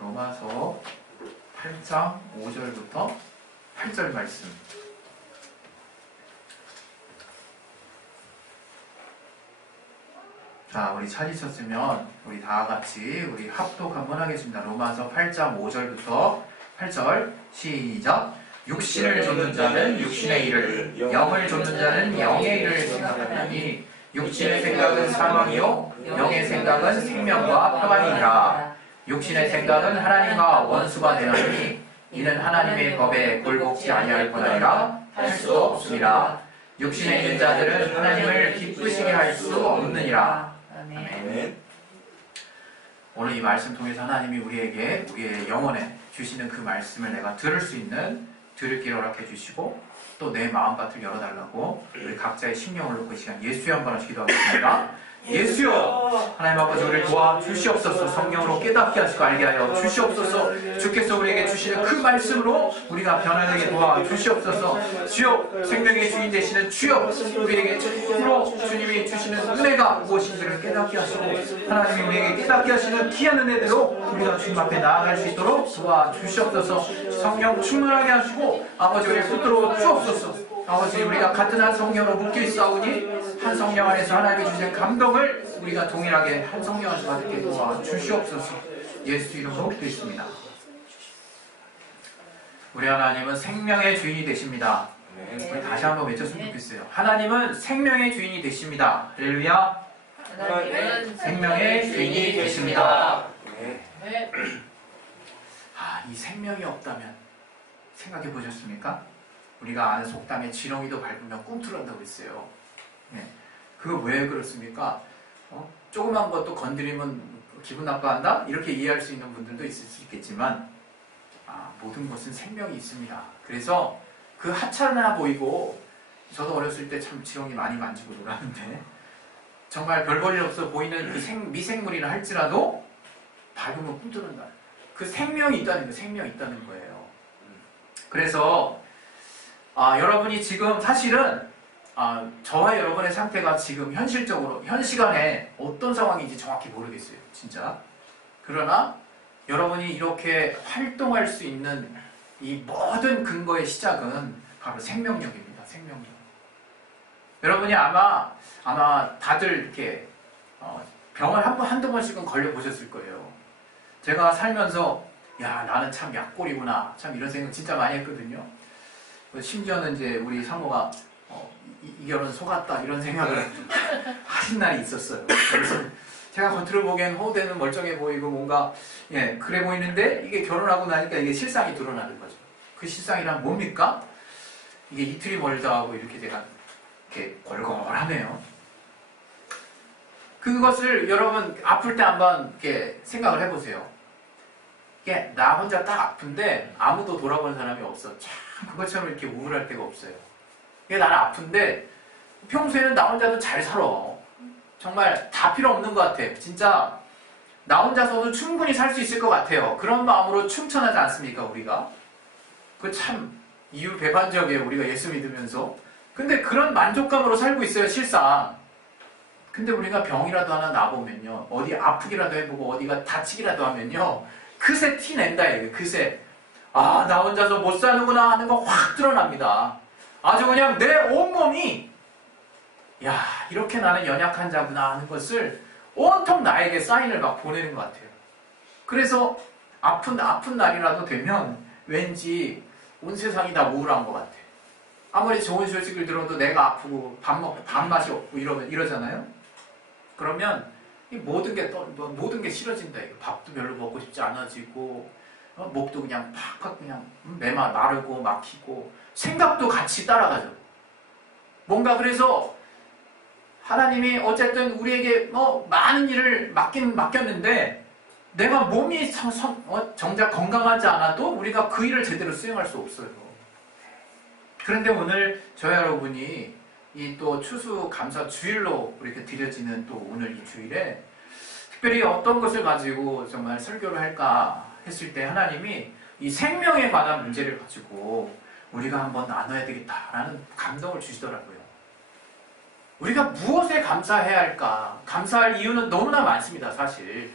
로마서 8장 5절부터 8절 말씀. 자, 우리 찾으셨으면 우리 다 같이 우리 합독 한번 하겠습니다. 로마서 8장 5절부터 8절 시작. 육신을 좇는 자는 육신의 일을, 영을 좇는 자는 영의 일을 생각하니 육신의 생각은 사망이요 영의 생각은 생명과 평안이니라. 육신의 생각은 하나님과 원수가 되나니 이는 하나님의 법에 굴복지 아니할 뿐 아니라 할 수도 없으니라. 육신에 있는 자들은 하나님을 기쁘시게 할 수 없느니라. 아멘. 오늘 이 말씀 통해서 하나님이 우리에게 우리의 영혼에 주시는 그 말씀을 내가 들을 수 있는 들을 길 허락해 주시고 또 내 마음밭을 열어달라고 우리 각자의 심령을 놓고 이 시간 예수여 한번 기도하겠습니다. 예수여, 하나님 아버지 우리를 도와 주시옵소서. 성령으로 깨닫게 하시고 알게 하여 주시옵소서. 주께서 우리에게 주시는 그 말씀으로 우리가 변화되게 도와 주시옵소서. 주여, 생명의 주인 되시는 주여, 우리에게 참으로 주님이 주시는 은혜가 무엇인지를 깨닫게 하시고 하나님이 우리에게 깨닫게 하시는 귀한 은혜대로 우리가 주님 앞에 나아갈 수 있도록 도와 주시옵소서. 성령 충만하게 하시고 아버지 우리를 붙들어 주옵소서. 아버지 우리가 같은 한 성령으로 묶여 있사오니 한 성령 안에서 하나님이 주신 감동을 우리가 동일하게 한 성령 안에서 받게 도와 주시옵소서. 예수 이름으로 기도했습니다. 우리 하나님은 생명의 주인이 되십니다. 우리 다시 한번 외쳤으면 좋겠어요. 하나님은 생명의 주인이 되십니다. 할렐루야. 하나님은 생명의 주인이 되십니다. 이 생명이 없다면 생각해 보셨습니까? 우리가 아는 속담에 지렁이도 밟으면 꿈틀한다고 했어요. 그거 왜 그렇습니까? 조그만 것도 건드리면 기분 나빠한다? 이렇게 이해할 수 있는 분들도 있을 수 있겠지만 모든 것은 생명이 있습니다. 그래서 그 하찮아 보이고 저도 어렸을 때 참 지렁이 많이 만지고 놀았는데 정말 별 볼 일 없어 보이는 그 미생물이라 할지라도 밟으면 꿈틀한다. 그 생명이 있다는 거예요. 생명이 있다는 거예요. 그래서 여러분이 지금 사실은 저와 여러분의 상태가 지금 현실적으로 현 시간에 어떤 상황인지 정확히 모르겠어요. 진짜. 그러나 여러분이 이렇게 활동할 수 있는 이 모든 근거의 시작은 바로 생명력입니다. 생명력. 여러분이 아마 다들 이렇게 병을 한두 번씩은 걸려보셨을 거예요. 제가 살면서 야 나는 참 약골이구나 참 이런 생각 진짜 많이 했거든요. 심지어는 이제 우리 사모가 이 결혼 속았다 이런 생각을 하신 날이 있었어요. 그래서 제가 겉으로 보기엔 호되는 멀쩡해 보이고 뭔가 그래 보이는데 이게 결혼하고 나니까 이게 실상이 드러나는 거죠. 그 실상이란 뭡니까? 이게 이틀이 멀다 하고 이렇게 제가 이렇게 골골하네요. 그것을 여러분 아플 때 한번 이렇게 생각을 해보세요. 이게 나 혼자 딱 아픈데 아무도 돌아보는 사람이 없어. 참 그것처럼 이렇게 우울할 때가 없어요. 이게 나는 아픈데 평소에는 나 혼자도 잘 살아. 정말 다 필요 없는 것 같아. 진짜 나 혼자서도 충분히 살 수 있을 것 같아요. 그런 마음으로 충천하지 않습니까 우리가? 그 참 이유배반적이에요. 우리가 예수 믿으면서. 근데 그런 만족감으로 살고 있어요 실상. 근데 우리가 병이라도 하나 나보면요 어디 아프기라도 해보고 어디가 다치기라도 하면요 그새 티 낸다 이게 그새 나 혼자서 못 사는구나 하는 거 확 드러납니다. 아주 그냥 내 온몸이 야 이렇게 나는 연약한 자구나 하는 것을 온통 나에게 사인을 막 보내는 것 같아요. 그래서 아픈 날이라도 되면 왠지 온 세상이 다 우울한 것 같아. 아무리 좋은 소식을 들어도 내가 아프고 밥맛이 없고 이러잖아요. 그러면 이 모든 게 싫어진다. 밥도 별로 먹고 싶지 않아지고 목도 그냥 팍팍 그냥 마르고 막히고 생각도 같이 따라가죠. 뭔가 그래서 하나님이 어쨌든 우리에게 많은 일을 맡겼는데 내가 몸이 정작 건강하지 않아도 우리가 그 일을 제대로 수행할 수 없어요. 그런데 오늘 저와 여러분이 이 또 추수감사 주일로 이렇게 드려지는 또 오늘 이 주일에 특별히 어떤 것을 가지고 정말 설교를 할까 했을 때 하나님이 이 생명에 관한 문제를 가지고 우리가 한번 나눠야 되겠다라는 감동을 주시더라고요. 우리가 무엇에 감사해야 할까? 감사할 이유는 너무나 많습니다, 사실.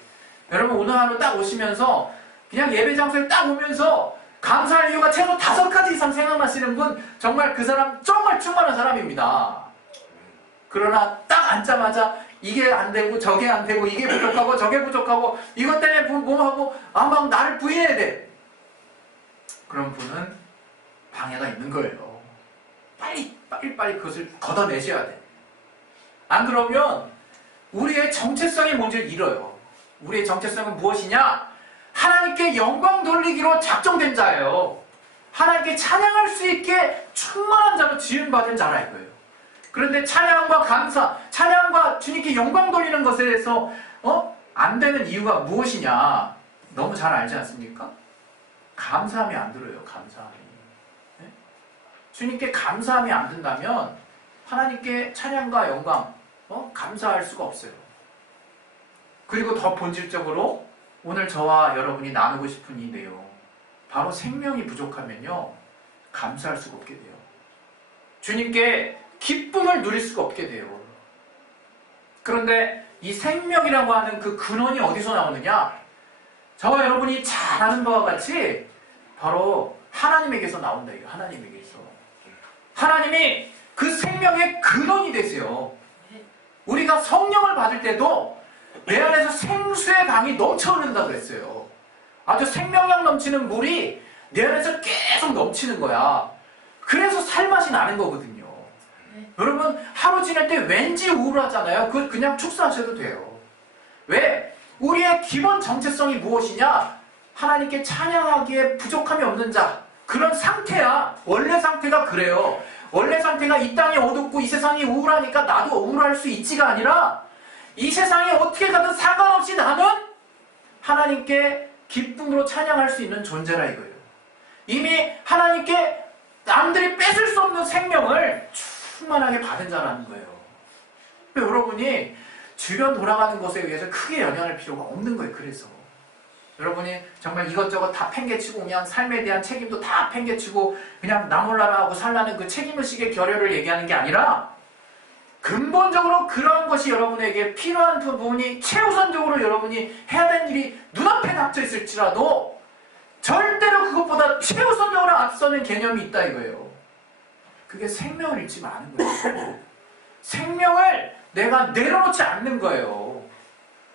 여러분 오늘 하루 딱 오시면서 그냥 예배 장소에 딱 오면서 감사할 이유가 최소 5가지 이상 생각나시는 분, 정말 그 사람 정말 충만한 사람입니다. 그러나 딱 앉자마자 이게 안 되고 저게 안 되고 이게 부족하고 저게 부족하고 이것 때문에 뭐하고 막 나를 부인해야 돼. 그런 분은 방해가 있는 거예요. 빨리 그것을 걷어내셔야 돼. 안 그러면 우리의 정체성이 뭔지를 잃어요. 우리의 정체성은 무엇이냐? 하나님께 영광 돌리기로 작정된 자예요. 하나님께 찬양할 수 있게 충만한 자로 지음받은 자라 이거예요. 그런데 찬양과 감사, 찬양과 주님께 영광 돌리는 것에 대해서 안 되는 이유가 무엇이냐? 너무 잘 알지 않습니까? 감사함이 안 들어요. 감사함이. 네? 주님께 감사함이 안 든다면 하나님께 찬양과 영광 감사할 수가 없어요. 그리고 더 본질적으로 오늘 저와 여러분이 나누고 싶은 이 내용, 바로 생명이 부족하면요 감사할 수가 없게 돼요. 주님께 기쁨을 누릴 수가 없게 돼요. 그런데 이 생명이라고 하는 그 근원이 어디서 나오느냐? 저와 여러분이 잘 아는 바와 같이 바로 하나님에게서 나온다. 이거 하나님에게서. 하나님이 그 생명의 근원이 되세요. 우리가 성령을 받을 때도 내 안에서 생수의 강이 넘쳐 흐른다고 그랬어요. 아주 생명력 넘치는 물이 내 안에서 계속 넘치는 거야. 그래서 살맛이 나는 거거든요. 여러분 하루 지낼 때 왠지 우울하잖아요. 그걸 그냥 축사하셔도 돼요. 왜? 우리의 기본 정체성이 무엇이냐? 하나님께 찬양하기에 부족함이 없는 자. 그런 상태야. 원래 상태가 그래요. 원래 상태가 이 땅이 어둡고 이 세상이 우울하니까 나도 우울할 수 있지가 아니라 이 세상이 어떻게 가든 상관없이 나는 하나님께 기쁨으로 찬양할 수 있는 존재라 이거예요. 이미 하나님께 남들이 뺏을 수 없는 생명을 충만하게 받은 자라는 거예요. 여러분이 주변 돌아가는 것에 의해서 크게 영향할 필요가 없는 거예요. 그래서 여러분이 정말 이것저것 다 팽개치고 그냥 삶에 대한 책임도 다 팽개치고 그냥 나 몰라라 하고 살라는 그 책임의식의 결여를 얘기하는 게 아니라 근본적으로 그런 것이 여러분에게 필요한 부분이 최우선적으로 여러분이 해야 되는 일이 눈앞에 닥쳐 있을지라도 절대로 그것보다 최우선적으로 앞서는 개념이 있다 이거예요. 그게 생명을 잃지 마는 거예요. 생명을 내가 내려놓지 않는 거예요.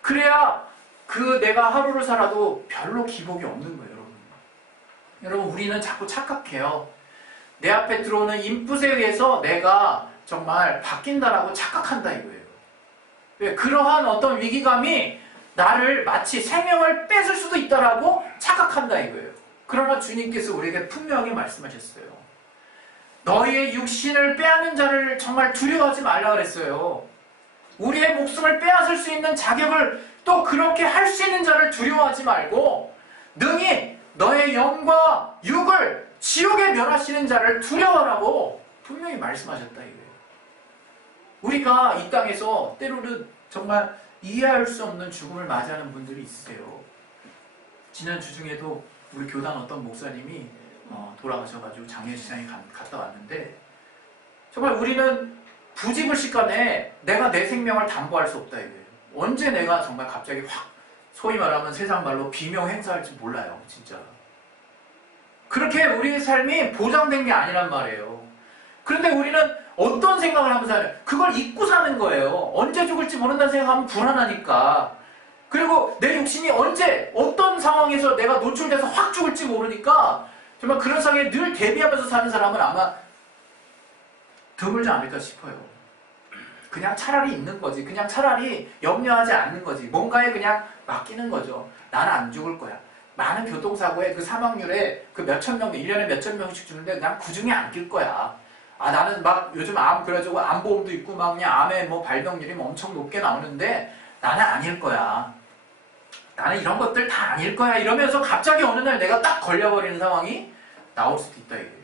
그래야 그 내가 하루를 살아도 별로 기복이 없는 거예요. 여러분 우리는 자꾸 착각해요. 내 앞에 들어오는 인풋에 의해서 내가 정말 바뀐다라고 착각한다 이거예요. 왜? 그러한 어떤 위기감이 나를 마치 생명을 뺏을 수도 있다라고 착각한다 이거예요. 그러나 주님께서 우리에게 분명히 말씀하셨어요. 너희의 육신을 빼앗는 자를 정말 두려워하지 말라 그랬어요. 우리의 목숨을 빼앗을 수 있는 자격을 또 그렇게 할 수 있는 자를 두려워하지 말고 능히 너의 영과 육을 지옥에 멸하시는 자를 두려워하라고 분명히 말씀하셨다 이거예요. 우리가 이 땅에서 때로는 정말 이해할 수 없는 죽음을 맞이하는 분들이 있으세요. 지난 주 중에도 우리 교단 어떤 목사님이 돌아가셔가지고 장례식장에 갔다 왔는데 정말 우리는 부지불식간에 내가 내 생명을 담보할 수 없다 이거예요. 언제 내가 정말 갑자기 확 소위 말하면 세상 말로 비명 행사할지 몰라요. 진짜 그렇게 우리의 삶이 보장된 게 아니란 말이에요. 그런데 우리는 어떤 생각을 하면서 살아요? 그걸 잊고 사는 거예요. 언제 죽을지 모른다는 생각하면 불안하니까. 그리고 내 육신이 언제 어떤 상황에서 내가 노출돼서 확 죽을지 모르니까 정말 그런 상황에 늘 대비하면서 사는 사람은 아마 드물지 않을까 싶어요. 그냥 차라리 있는 거지. 그냥 차라리 염려하지 않는 거지. 뭔가에 그냥 맡기는 거죠. 나는 안 죽을 거야. 많은 교통사고에 그 사망률에 그 몇천 명, 1년에 몇천 명씩 죽는데 그냥 그 중에 안 낄 거야. 아, 나는 막 요즘 암, 그래가지고 암보험도 있고 막 그냥 암에 뭐 발병률이 엄청 높게 나오는데 나는 아닐 거야. 나는 이런 것들 다 아닐 거야. 이러면서 갑자기 어느 날 내가 딱 걸려버리는 상황이 나올 수도 있다 이거예요.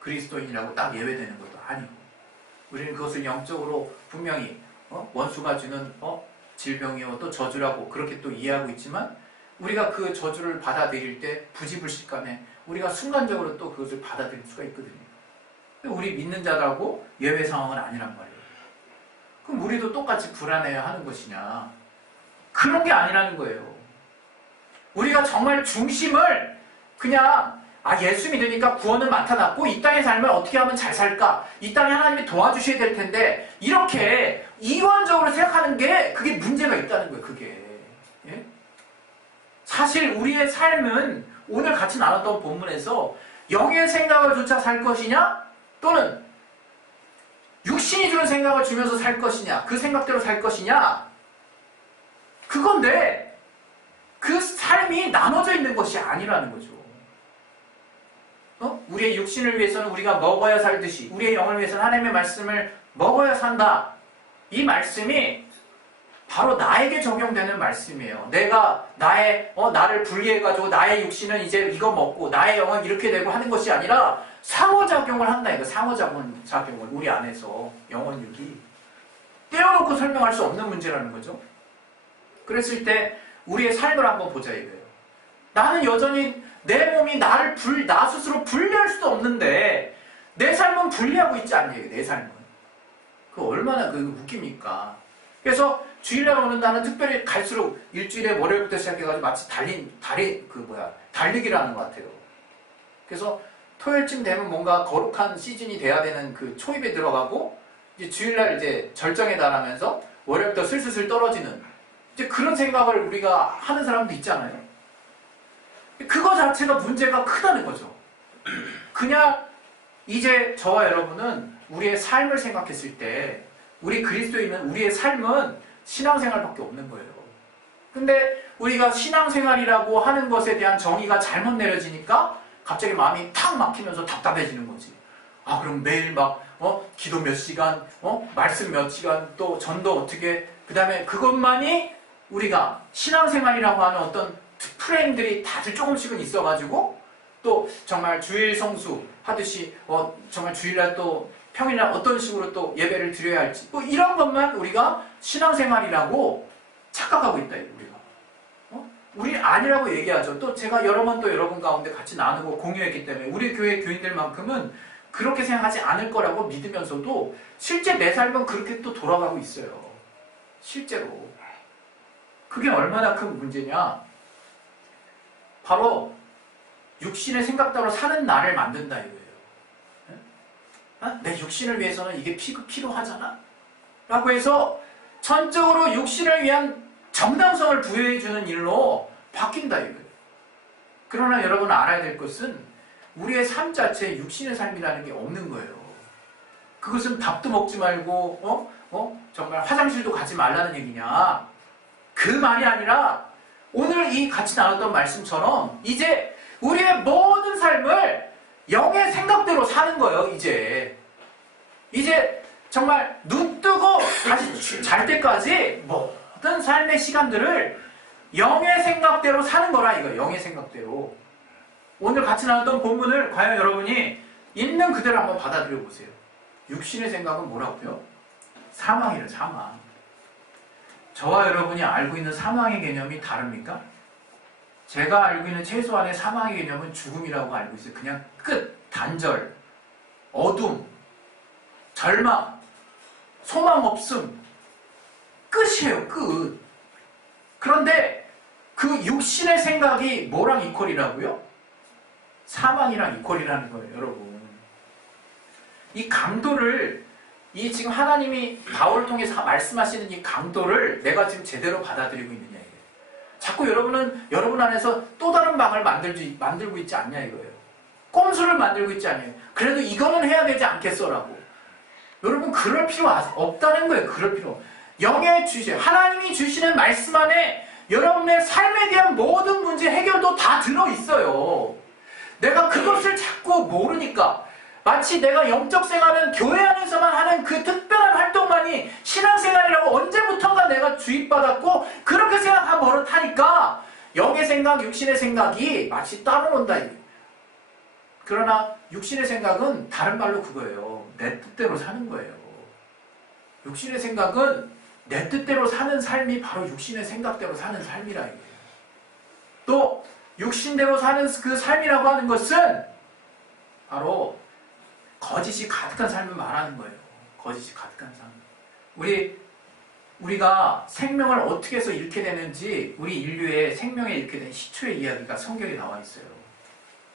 그리스도인이라고 딱 예외되는 것도 아니고. 우리는 그것을 영적으로 분명히 원수가 주는 질병이요 또 저주라고 그렇게 또 이해하고 있지만 우리가 그 저주를 받아들일 때 부지불식간에 우리가 순간적으로 또 그것을 받아들일 수가 있거든요. 우리 믿는 자라고 예외 상황은 아니란 말이에요. 그럼 우리도 똑같이 불안해야 하는 것이냐? 그런 게 아니라는 거예요. 우리가 정말 중심을 그냥 예수 믿으니까 구원은 나타났고 이 땅의 삶을 어떻게 하면 잘 살까? 이 땅에 하나님이 도와주셔야 될 텐데 이렇게 이원적으로 생각하는 게 그게 문제가 있다는 거예요. 그게. 예? 사실 우리의 삶은 오늘 같이 나눴던 본문에서 영의 생각을 조차 살 것이냐? 또는 육신이 주는 생각을 주면서 살 것이냐? 그 생각대로 살 것이냐? 그건데 그 삶이 나눠져 있는 것이 아니라는 거죠. 우리의 육신을 위해서는 우리가 먹어야 살듯이 우리의 영을 위해서는 하나님의 말씀을 먹어야 산다. 이 말씀이 바로 나에게 적용되는 말씀이에요. 내가 나를 분리해가지고 나의 육신은 이제 이거 먹고 나의 영은 이렇게 되고 하는 것이 아니라 상호작용을 한다. 이거 상호작용을 우리 안에서 영혼육이 떼어놓고 설명할 수 없는 문제라는 거죠. 그랬을 때 우리의 삶을 한번 보자 이거예요. 나는 여전히 내 몸이 나 스스로 분리할 수도 없는데 내 삶은 분리하고 있지 않냐. 내 삶은. 그 얼마나 웃깁니까. 그래서 주일날 오는 날은 특별히 갈수록 일주일에 월요일부터 시작해가지고 마치 달리기를 하는 것 같아요. 그래서 토요일쯤 되면 뭔가 거룩한 시즌이 돼야 되는 그 초입에 들어가고 이제 주일날 이제 절정에 달하면서 월요일부터 슬슬 떨어지는 이제 그런 생각을 우리가 하는 사람도 있잖아요. 그거 자체가 문제가 크다는 거죠. 그냥 이제 저와 여러분은 우리의 삶을 생각했을 때 우리 그리스도인은 우리의 삶은 신앙생활밖에 없는 거예요. 근데 우리가 신앙생활이라고 하는 것에 대한 정의가 잘못 내려지니까 갑자기 마음이 탁 막히면서 답답해지는 거지. 그럼 매일 기도 몇 시간, 말씀 몇 시간, 또 전도 어떻게, 그 다음에 그것만이 우리가 신앙생활이라고 하는 어떤 프레임들이 다들 조금씩은 있어가지고 또 정말 주일 성수 하듯이 정말 주일날 또 평일날 어떤 식으로 또 예배를 드려야 할지 이런 것만 우리가 신앙생활이라고 착각하고 있다. 우리가 우리 아니라고 얘기하죠. 또 제가 여러 번 또 여러분 가운데 같이 나누고 공유했기 때문에 우리 교회 교인들만큼은 그렇게 생각하지 않을 거라고 믿으면서도 실제 내 삶은 그렇게 또 돌아가고 있어요. 실제로 그게 얼마나 큰 문제냐. 바로 육신의 생각대로 사는 나를 만든다 이거예요. 내 육신을 위해서는 이게 필요하잖아? 라고 해서 전적으로 육신을 위한 정당성을 부여해주는 일로 바뀐다 이거예요. 그러나 여러분 알아야 될 것은 우리의 삶 자체에 육신의 삶이라는 게 없는 거예요. 그것은 밥도 먹지 말고 정말 화장실도 가지 말라는 얘기냐? 그 말이 아니라 오늘 이 같이 나눴던 말씀처럼 이제 우리의 모든 삶을 영의 생각대로 사는 거예요. 이제 정말 눈 뜨고 다시 잘 때까지 모든 삶의 시간들을 영의 생각대로 사는 거라 이거예요. 영의 생각대로. 오늘 같이 나눴던 본문을 과연 여러분이 있는 그대로 한번 받아들여 보세요. 육신의 생각은 뭐라고요? 사망이래요. 사망. 저와 여러분이 알고 있는 사망의 개념이 다릅니까? 제가 알고 있는 최소한의 사망의 개념은 죽음이라고 알고 있어요. 그냥 끝, 단절, 어둠, 절망, 소망 없음, 끝이에요. 끝. 그런데 그 육신의 생각이 뭐랑 이퀄이라고요? 사망이랑 이퀄이라는 거예요, 여러분. 이 강도를 지금 하나님이 바울을 통해서 말씀하시는 이 강도를 내가 지금 제대로 받아들이고 있느냐 이거예요. 자꾸 여러분은 여러분 안에서 또 다른 방을 만들고 있지 않냐 이거예요. 꼼수를 만들고 있지 않냐요. 그래도 이거는 해야 되지 않겠어라고. 여러분 그럴 필요 없다는 거예요. 그럴 필요. 하나님이 주시는 말씀 안에 여러분의 삶에 대한 모든 문제 해결도 다 들어있어요. 내가 그것을 자꾸 모르니까 마치 내가 영적 생활은 교회 안에서만 하는 그 특별한 활동만이 신앙생활이라고 언제부턴가 내가 주입받았고 그렇게 생각하면 버릇하니까 영의 생각, 육신의 생각이 마치 따로 논다. 그러나 육신의 생각은 다른 말로 그거예요. 내 뜻대로 사는 거예요. 육신의 생각은 내 뜻대로 사는 삶이 바로 육신의 생각대로 사는 삶이라 이거예요. 또 육신대로 사는 그 삶이라고 하는 것은 바로 거짓이 가득한 삶을 말하는 거예요. 거짓이 가득한 삶. 우리 우리가 생명을 어떻게 해서 잃게 되는지, 우리 인류의 생명에 잃게 된 시초의 이야기가 성경에 나와 있어요.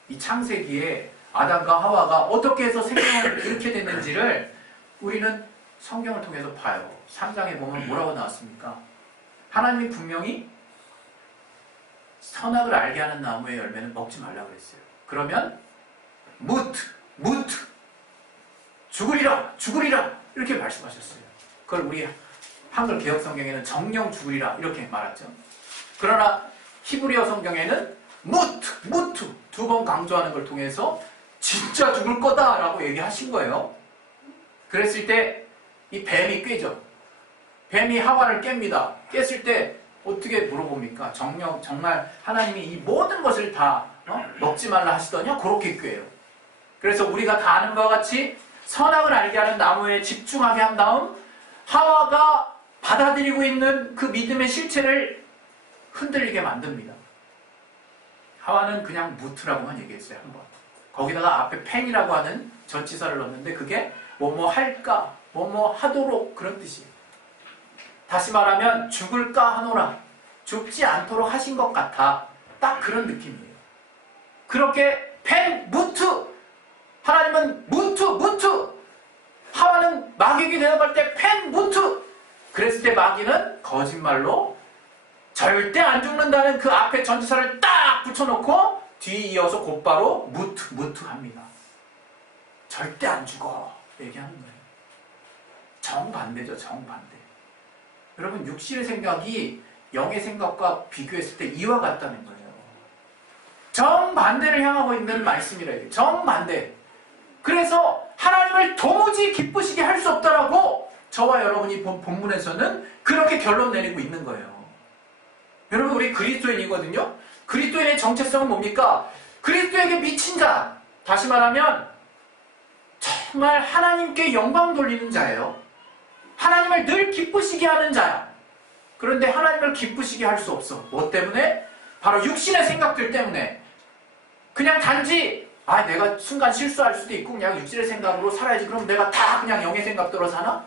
이 창세기에 아담과 하와가 어떻게 해서 생명을 잃게 됐는지를 우리는 성경을 통해서 봐요. 3장에 보면 뭐라고 나왔습니까? 하나님이 분명히 선악을 알게 하는 나무의 열매는 먹지 말라고 그랬어요. 그러면 무트 죽으리라 이렇게 말씀하셨어요. 그걸 우리 한글 개혁 성경에는 정령 죽으리라 이렇게 말했죠. 그러나 히브리어 성경에는 무트 두 번 강조하는 걸 통해서 진짜 죽을 거다라고 얘기하신 거예요. 그랬을 때 이 뱀이 꿰죠. 뱀이 하와를 깹니다. 깼을 때 어떻게 물어봅니까? 정말 하나님이 이 모든 것을 다 먹지 말라 하시더냐? 그렇게 꿰요. 그래서 우리가 다 아는 바와 같이 선악을 알게 하는 나무에 집중하게 한 다음 하와가 받아들이고 있는 그 믿음의 실체를 흔들리게 만듭니다. 하와는 그냥 무트라고만 얘기했어요. 한번. 거기다가 앞에 펜이라고 하는 전치사를 넣었는데 그게 뭐뭐 할까, 뭐뭐 하도록 그런 뜻이에요. 다시 말하면 죽을까 하노라, 죽지 않도록 하신 것 같아. 딱 그런 느낌이에요. 그렇게 펜, 무트, 하나님은 무트, 하와는 마귀에게 대답할 때 펜, 무트. 그랬을 때 마귀는 거짓말로 절대 안 죽는다는 그 앞에 전치사를 딱 붙여놓고 뒤 이어서 곧바로 무트 합니다. 절대 안 죽어 얘기하는 거예요. 정반대죠. 정반대. 여러분 육신의 생각이 영의 생각과 비교했을 때 이와 같다는 거예요. 정반대를 향하고 있는 말씀이라 해요. 정반대. 그래서 하나님을 도무지 기쁘시게 할 수 없다라고 저와 여러분이 본 본문에서는 그렇게 결론 내리고 있는 거예요. 여러분 우리 그리스도인이거든요. 그리스도인의 정체성은 뭡니까? 그리스도에게 미친 자. 다시 말하면 정말 하나님께 영광 돌리는 자예요. 하나님을 늘 기쁘시게 하는 자야. 그런데 하나님을 기쁘시게 할 수 없어. 뭐 때문에? 바로 육신의 생각들 때문에. 그냥 단지 내가 순간 실수할 수도 있고 그냥 육신의 생각으로 살아야지. 그럼 내가 다 그냥 영의 생각대로 사나?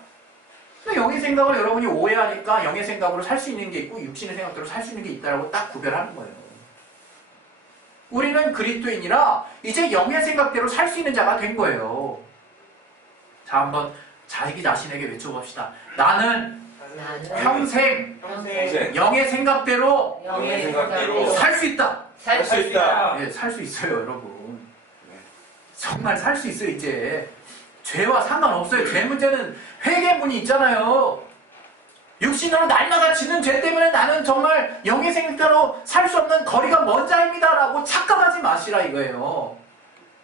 영의 생각을 여러분이 오해하니까 영의 생각으로 살 수 있는 게 있고 육신의 생각대로 살 수 있는 게 있다고 딱 구별하는 거예요. 우리는 그리스도인이라 이제 영의 생각대로 살 수 있는 자가 된 거예요. 자, 한번 자기 자신에게 외쳐봅시다. 나는 평생 영의 생각대로 살 수 있다. 살 수 있다. 네, 살 수 있어요, 여러분. 정말 살 수 있어요, 이제. 죄와 상관없어요. 죄 문제는 회개문이 있잖아요. 육신으로 날마다 지는 죄 때문에 나는 정말 영의 생각대로 살 수 없는 거리가 먼 자입니다 라고 착각하지 마시라 이거예요.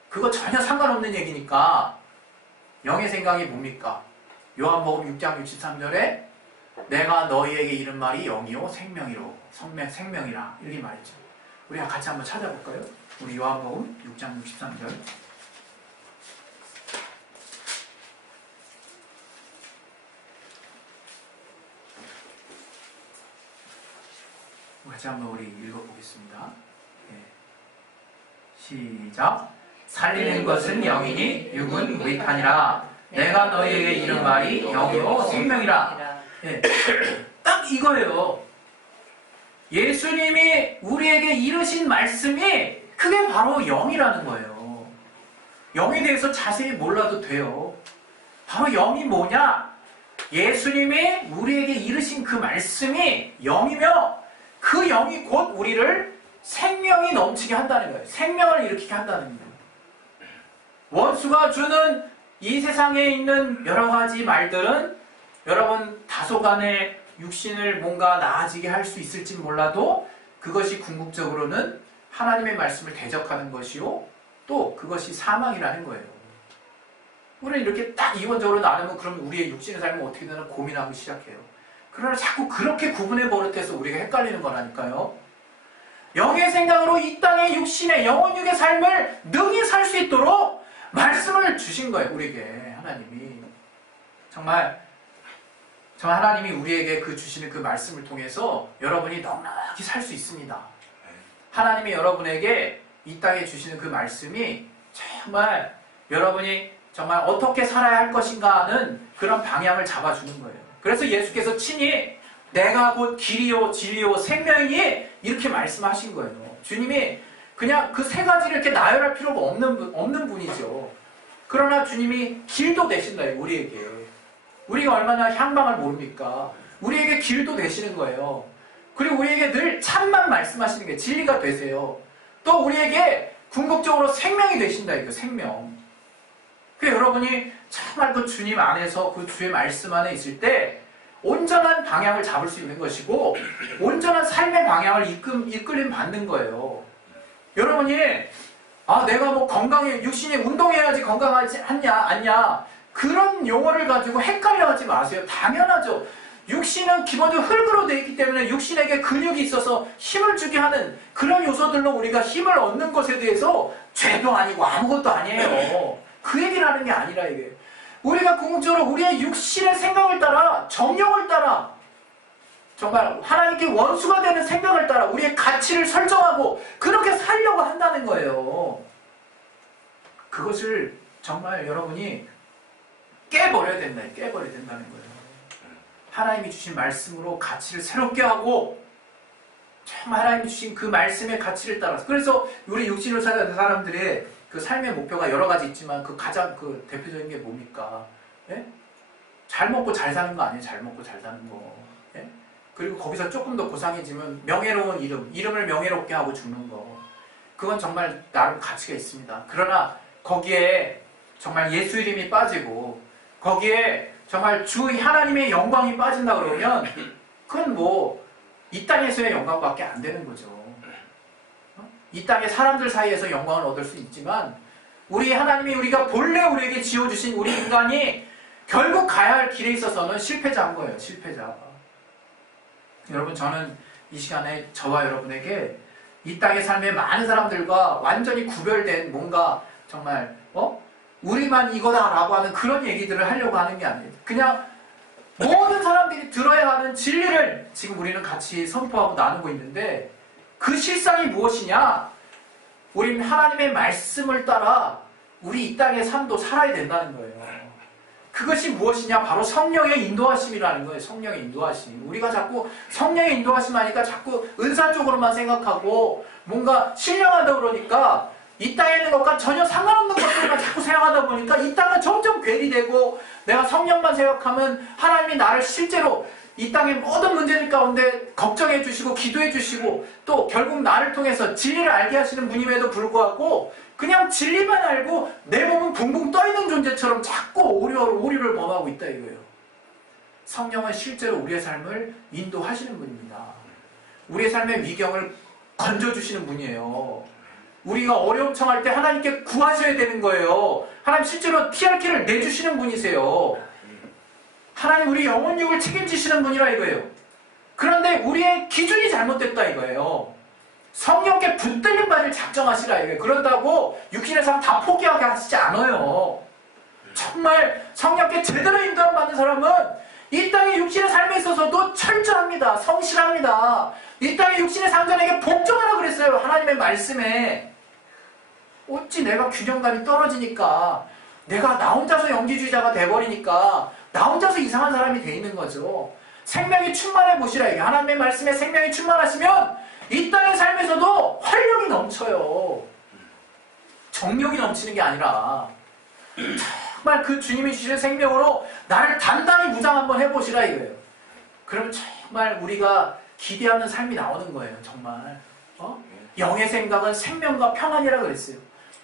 그거 전혀 상관없는 얘기니까. 영의 생각이 뭡니까? 요한복음 6장 63절에 내가 너희에게 이른 말이 영이요 생명이로 생명이라 이렇게 말했죠. 우리가 같이 한번 찾아볼까요? 우리 요한복음 6장 63절 같이 한번 우리 읽어보겠습니다. 네. 시작. 살리는 것은 영이니 육은 무익하니라. 내가 너희에게 이른 말이 영이요 생명이라. 네. 딱 이거예요. 예수님이 우리에게 이르신 말씀이 그게 바로 영이라는 거예요. 영에 대해서 자세히 몰라도 돼요. 바로 영이 뭐냐? 예수님이 우리에게 이르신 그 말씀이 영이며 그 영이 곧 우리를 생명이 넘치게 한다는 거예요. 생명을 일으키게 한다는 거예요. 원수가 주는 이 세상에 있는 여러 가지 말들은 여러분 다소간의 육신을 뭔가 나아지게 할 수 있을지 몰라도 그것이 궁극적으로는 하나님의 말씀을 대적하는 것이요 또 그것이 사망이라는 거예요. 우리는 이렇게 딱 이원적으로 나누면 그러면 우리의 육신의 삶은 어떻게 되나 고민하기 시작해요. 그러나 자꾸 그렇게 구분해 버릇해서 우리가 헷갈리는 거라니까요. 영의 생각으로 이 땅의 육신의 영혼육의 삶을 능히 살 수 있도록 말씀을 주신 거예요. 우리에게 하나님이 정말 하나님이 우리에게 그 주시는 그 말씀을 통해서 여러분이 넉넉히 살 수 있습니다. 하나님이 여러분에게 이 땅에 주시는 그 말씀이 정말 여러분이 정말 어떻게 살아야 할 것인가 하는 그런 방향을 잡아주는 거예요. 그래서 예수께서 친히 내가 곧 길이요 진리요 생명이니 이렇게 말씀하신 거예요. 주님이 그냥 그 세 가지를 이렇게 나열할 필요가 없는 분이죠. 그러나 주님이 길도 되신다, 우리에게. 우리가 얼마나 향방을 모릅니까? 우리에게 길도 되시는 거예요. 그리고 우리에게 늘 참만 말씀하시는 게 진리가 되세요. 또 우리에게 궁극적으로 생명이 되신다, 이거 생명. 그 여러분이 정말 그 주님 안에서 그 주의 말씀 안에 있을 때 온전한 방향을 잡을 수 있는 것이고 온전한 삶의 방향을 이끌림 받는 거예요. 여러분이 내가 뭐 건강해, 육신이 운동해야지 건강하지 않냐 그런 용어를 가지고 헷갈려하지 마세요. 당연하죠. 육신은 기본적으로 흙으로 되어 있기 때문에 육신에게 근육이 있어서 힘을 주게 하는 그런 요소들로 우리가 힘을 얻는 것에 대해서 죄도 아니고 아무것도 아니에요. 그 얘기를 하는 게 아니라 이게 우리가 궁극적으로 우리의 육신의 생각을 따라 정욕을 따라 정말 하나님께 원수가 되는 생각을 따라 우리의 가치를 설정하고 그렇게 살려고 한다는 거예요. 그것을 정말 여러분이 깨버려야 된다는 거예요. 하나님이 주신 말씀으로 가치를 새롭게 하고 정말 하나님이 주신 그 말씀의 가치를 따라서 그래서 우리 육신을 사는 사람들의 그 삶의 목표가 여러 가지 있지만 그 가장 그 대표적인 게 뭡니까? 예? 잘 먹고 잘 사는 거 아니에요? 잘 먹고 잘 사는 거. 예? 그리고 거기서 조금 더 고상해지면 명예로운 이름을 명예롭게 하고 죽는 거. 그건 정말 나름 가치가 있습니다. 그러나 거기에 정말 예수 이름이 빠지고 거기에 정말 주 하나님의 영광이 빠진다 그러면 그건 뭐 이 땅에서의 영광밖에 안 되는 거죠. 이 땅의 사람들 사이에서 영광을 얻을 수 있지만 우리 하나님이 우리가 본래 우리에게 지어주신 우리 인간이 결국 가야 할 길에 있어서는 실패자인 거예요. 실패자. 여러분 저는 이 시간에 저와 여러분에게 이 땅의 삶의 많은 사람들과 완전히 구별된 뭔가 정말 우리만 이거다라고 하는 그런 얘기들을 하려고 하는 게 아니에요. 그냥 모든 사람들이 들어야 하는 진리를 지금 우리는 같이 선포하고 나누고 있는데 그 실상이 무엇이냐? 우리는 하나님의 말씀을 따라 우리 이 땅의 삶도 살아야 된다는 거예요. 그것이 무엇이냐? 바로 성령의 인도하심이라는 거예요. 성령의 인도하심. 우리가 자꾸 성령의 인도하심 하니까 자꾸 은사 쪽으로만 생각하고 뭔가 신령하다 그러니까 이 땅에 있는 것과 전혀 상관없는 것들만 자꾸 생각하다 보니까 이 땅은 점점 괴리되고 내가 성령만 생각하면 하나님이 나를 실제로 이 땅의 모든 문제들 가운데 걱정해 주시고 기도해 주시고 또 결국 나를 통해서 진리를 알게 하시는 분임에도 불구하고 그냥 진리만 알고 내 몸은 붕붕 떠있는 존재처럼 자꾸 오류를 범하고 있다 이거예요. 성령은 실제로 우리의 삶을 인도하시는 분입니다. 우리의 삶의 위경을 건져주시는 분이에요. 우리가 어려움 청할 때 하나님께 구하셔야 되는 거예요. 하나님 실제로 피할 길을 내주시는 분이세요. 하나님 우리 영혼육을 책임지시는 분이라 이거예요. 그런데 우리의 기준이 잘못됐다 이거예요. 성령께 붙들린 바를 작정하시라 이거예요. 그런다고 육신의 삶 다 포기하게 하시지 않아요. 정말 성령께 제대로 인도를 받는 사람은 이 땅의 육신의 삶에 있어서도 철저합니다. 성실합니다. 이 땅의 육신의 상전에게 복종하라 그랬어요. 하나님의 말씀에. 어찌 내가 균형감이 떨어지니까 내가 나 혼자서 영지주의자가 돼버리니까 나 혼자서 이상한 사람이 돼 있는 거죠. 생명이 충만해 보시라. 이게 하나님의 말씀에 생명이 충만하시면 이 땅의 삶에서도 활력이 넘쳐요. 정욕이 넘치는 게 아니라 정말 그 주님이 주시는 생명으로 나를 단단히 무장 한번 해보시라 이거예요. 그럼 정말 우리가 기대하는 삶이 나오는 거예요. 정말 영의 생각은 생명과 평안이라 그랬어요.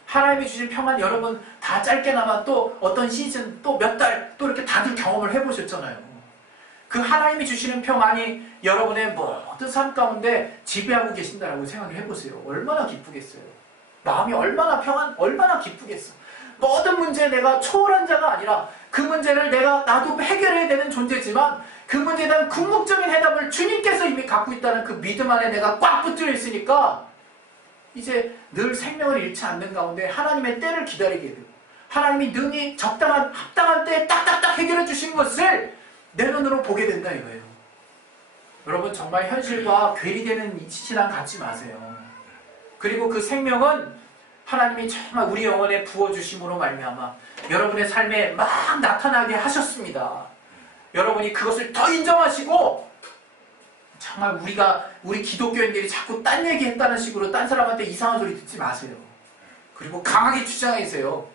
하나님이 주신 평안 여러분 다 짧게나마 또 어떤 시즌 또 몇 달 또 이렇게 다들 경험을 해보셨잖아요. 그 하나님이 주시는 평안이 여러분의 모든 삶 가운데 지배하고 계신다라고 생각을 해보세요. 얼마나 기쁘겠어요. 마음이 얼마나 얼마나 기쁘겠어. 모든 문제에 내가 초월한 자가 아니라 그 문제를 나도 해결해야 되는 존재지만 그 문제에 대한 궁극적인 해답을 주님께서 이미 갖고 있다는 그 믿음 안에 내가 꽉 붙들려 있으니까 이제 늘 생명을 잃지 않는 가운데 하나님의 때를 기다리게 되고 하나님이 능히 합당한 때에 딱딱딱 해결해 주신 것을 내 눈으로 보게 된다 이거예요. 여러분 정말 현실과 괴리되는 신앙 갖지 마세요. 그리고 그 생명은 하나님이 정말 우리 영혼에 부어주심으로 말미암아 여러분의 삶에 막 나타나게 하셨습니다. 여러분이 그것을 더 인정하시고 정말 우리 기독교인들이 자꾸 딴 얘기 했다는 식으로 딴 사람한테 이상한 소리 듣지 마세요. 그리고 강하게 주장하세요.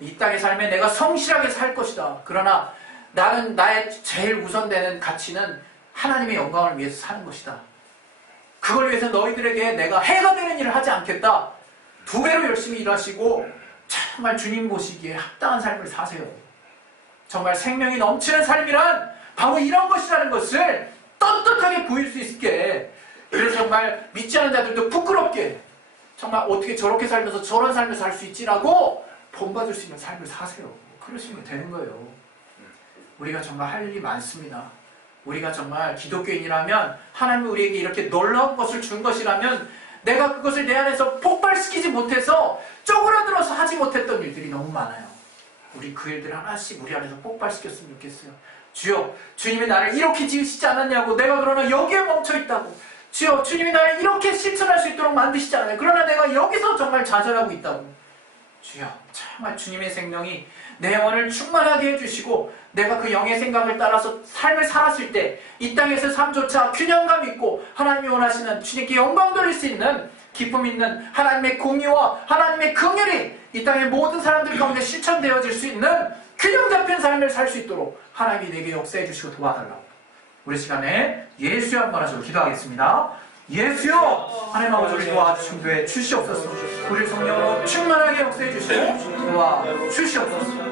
이 땅의 삶에 내가 성실하게 살 것이다. 그러나 나는 나의 제일 우선되는 가치는 하나님의 영광을 위해서 사는 것이다. 그걸 위해서 너희들에게 내가 해가 되는 일을 하지 않겠다. 2배로 열심히 일하시고 정말 주님 보시기에 합당한 삶을 사세요. 정말 생명이 넘치는 삶이란 바로 이런 것이라는 것을 떳떳하게 보일 수 있게, 그래서 정말 믿지 않는 자들도 부끄럽게 정말 어떻게 저렇게 살면서 저런 삶을 살 수 있지라고 본받을 수 있는 삶을 사세요. 그러시면 되는 거예요. 우리가 정말 할 일이 많습니다. 우리가 정말 기독교인이라면 하나님이 우리에게 이렇게 놀라운 것을 준 것이라면 내가 그것을 내 안에서 폭발시키지 못해서 쪼그라들어서 하지 못했던 일들이 너무 많아요. 우리 그 일들 하나씩 우리 안에서 폭발시켰으면 좋겠어요. 주여, 주님이 나를 이렇게 지으시지 않았냐고. 내가 그러나 여기에 멈춰있다고. 주여, 주님이 나를 이렇게 실천할 수 있도록 만드시잖아요. 그러나 내가 여기서 정말 좌절하고 있다고. 주여, 정말 주님의 생명이 내 영혼을 충만하게 해주시고 내가 그 영의 생각을 따라서 삶을 살았을 때 이 땅에서 삶조차 균형감 있고 하나님이 원하시는 주님께 영광 돌릴 수 있는 기쁨 있는 하나님의 공의와 하나님의 긍휼이 이 땅의 모든 사람들 가운데 실천되어질 수 있는 균형 잡힌 삶을 살 수 있도록 하나님이 내게 역사해 주시고 도와달라고. 우리 시간에 예수여 한번 하시고 기도하겠습니다. 예수여, 하나님 아버지 우리 도와주신 교회 주시옵소서. 우리 성령으로 충만하게 역사해 주시고 도와주시옵소서.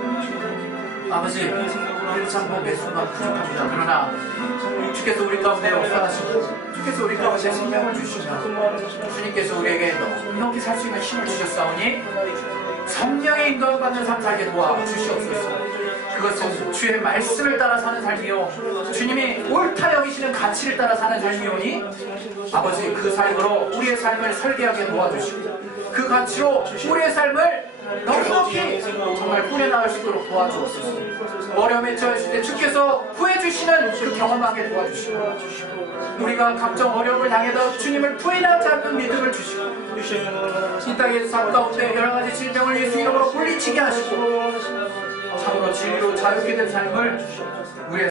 아버지, 우리 참 매 순간 부족합니다. 그러나 주께서 우리 가운데 역사하시고 주께서 우리 가운데 생명을 주시며 주님께서 우리에게 넉넉히 살 수 있는 힘을 주셨사오니 성령의 인도받는 삶 살게 도와주시옵소서. 그것은 주의 말씀을 따라 사는 삶이요 주님이 옳다 여기시는 가치를 따라 사는 삶이오니 아버지 그 삶으로 우리의 삶을 설계하게 도와주시고 그 가치로 우리의 삶을 넉넉히 정말 꾸려나갈 수 있도록 도와주옵소서. 어려움에 처했을 때 주께서 구해주시는 그 경험하게 도와주시고 우리가 각종 어려움을 당해도 주님을 부인하지 않는 믿음을 주시고 이 땅의 삶 가운데 여러가지 질병을 예수 이름으로 물리치게 하시고 참으로 진리로 자유케 된 삶을 우리의